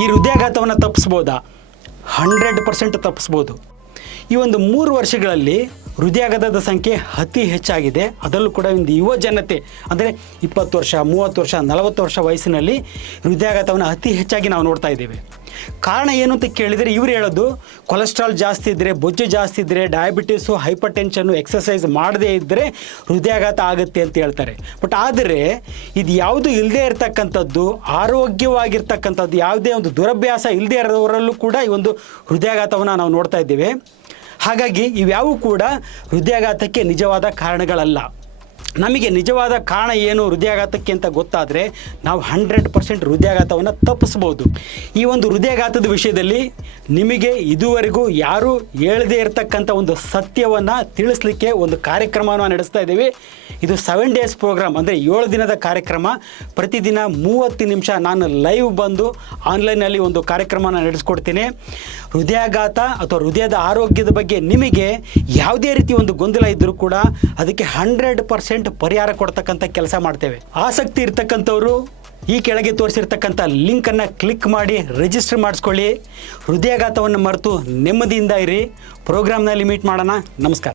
ಈ ಹೃದಯಾಘಾತವನ್ನು ತಪ್ಪಿಸ್ಬೋದಾ? Hundred percent ತಪ್ಪಿಸ್ಬೋದು. ಈ ಒಂದು ಮೂರು ವರ್ಷಗಳಲ್ಲಿ ಹೃದಯಾಘಾತದ ಸಂಖ್ಯೆ ಅತಿ ಹೆಚ್ಚಾಗಿದೆ. ಅದರಲ್ಲೂ ಕೂಡ ಒಂದು ಯುವ ಜನತೆ ಅಂದರೆ ಇಪ್ಪತ್ತು ವರ್ಷ, ಮೂವತ್ತು ವರ್ಷ, ನಲವತ್ತು ವರ್ಷ ವಯಸ್ಸಿನಲ್ಲಿ ಹೃದಯಾಘಾತವನ್ನು ಅತಿ ಹೆಚ್ಚಾಗಿ ನಾವು ನೋಡ್ತಾ ಇದ್ದೇವೆ. ಕಾರಣ ಏನು ಅಂತ ಕೇಳಿದರೆ ಇವ್ರು ಹೇಳೋದು ಕೊಲೆಸ್ಟ್ರಾಲ್ ಜಾಸ್ತಿ ಇದ್ದರೆ ಬೊಜ್ಜು ಜಾಸ್ತಿ ಇದ್ದರೆ ಡಯಾಬಿಟೀಸು ಹೈಪರ್ ಟೆನ್ಷನ್ನು ಎಕ್ಸಸೈಸ್ ಮಾಡದೇ ಇದ್ದರೆ ಹೃದಯಾಘಾತ ಆಗುತ್ತೆ ಅಂತ ಹೇಳ್ತಾರೆ. ಬಟ್ ಆದರೆ, ಇದು ಯಾವುದು ಇಲ್ಲದೇ ಇರತಕ್ಕಂಥದ್ದು, ಆರೋಗ್ಯವಾಗಿರ್ತಕ್ಕಂಥದ್ದು, ಯಾವುದೇ ಒಂದು ದುರಭ್ಯಾಸ ಇಲ್ಲದೇ ಇರೋವರಲ್ಲೂ ಕೂಡ ಈ ಒಂದು ಹೃದಯಾಘಾತವನ್ನು ನಾವು ನೋಡ್ತಾ ಇದ್ದೇವೆ. ಹಾಗಾಗಿ ಇವ್ಯಾವೂ ಕೂಡ ಹೃದಯಾಘಾತಕ್ಕೆ ನಿಜವಾದ ಕಾರಣಗಳಲ್ಲ. ನಮಗೆ ನಿಜವಾದ ಕಾರಣ ಏನು ಹೃದಯಾಘಾತಕ್ಕೆ ಅಂತ ಗೊತ್ತಾದರೆ ನಾವು ಹಂಡ್ರೆಡ್ ಪರ್ಸೆಂಟ್ ಹೃದಯಾಘಾತವನ್ನು ತಪ್ಪಿಸ್ಬೋದು. ಈ ಒಂದು ಹೃದಯಾಘಾತದ ವಿಷಯದಲ್ಲಿ ನಿಮಗೆ ಇದುವರೆಗೂ ಯಾರೂ ಹೇಳದೇ ಇರತಕ್ಕಂಥ ಒಂದು ಸತ್ಯವನ್ನು ತಿಳಿಸ್ಲಿಕ್ಕೆ ಒಂದು ಕಾರ್ಯಕ್ರಮವನ್ನು ನಡೆಸ್ತಾ ಇದ್ದೀವಿ. ಇದು ಸೆವೆನ್ ಡೇಸ್ ಪ್ರೋಗ್ರಾಮ್ ಅಂದರೆ ಏಳು ದಿನದ ಕಾರ್ಯಕ್ರಮ. ಪ್ರತಿದಿನ ಮೂವತ್ತು ನಿಮಿಷ ನಾನು ಲೈವ್ ಬಂದು ಆನ್ಲೈನಲ್ಲಿ ಒಂದು ಕಾರ್ಯಕ್ರಮನ ನಡೆಸ್ಕೊಡ್ತೀನಿ. ಹೃದಯಾಘಾತ ಅಥವಾ ಹೃದಯದ ಆರೋಗ್ಯದ ಬಗ್ಗೆ ನಿಮಗೆ ಯಾವುದೇ ರೀತಿ ಒಂದು ಗೊಂದಲ ಇದ್ದರೂ ಕೂಡ ಅದಕ್ಕೆ ಹಂಡ್ರೆಡ್ ಪರ್ಸೆಂಟ್ ಪರಿಹಾರ ಕೊಡ್ತಕ್ಕಂಥ ಕೆಲಸ ಮಾಡ್ತೇವೆ. ಆಸಕ್ತಿ ಇರ್ತಕ್ಕಂಥವ್ರು ಈ ಕೆಳಗೆ ತೋರಿಸಿರ್ತಕ್ಕಂಥ ಲಿಂಕನ್ನು ಕ್ಲಿಕ್ ಮಾಡಿ, ರಿಜಿಸ್ಟರ್ ಮಾಡಿಸ್ಕೊಳ್ಳಿ. ಹೃದಯಾಘಾತವನ್ನು ಮರೆತು ನೆಮ್ಮದಿಯಿಂದ ಇರಿ. ಪ್ರೋಗ್ರಾಮ್ನಲ್ಲಿ ಮೀಟ್ ಮಾಡೋಣ. ನಮಸ್ಕಾರ.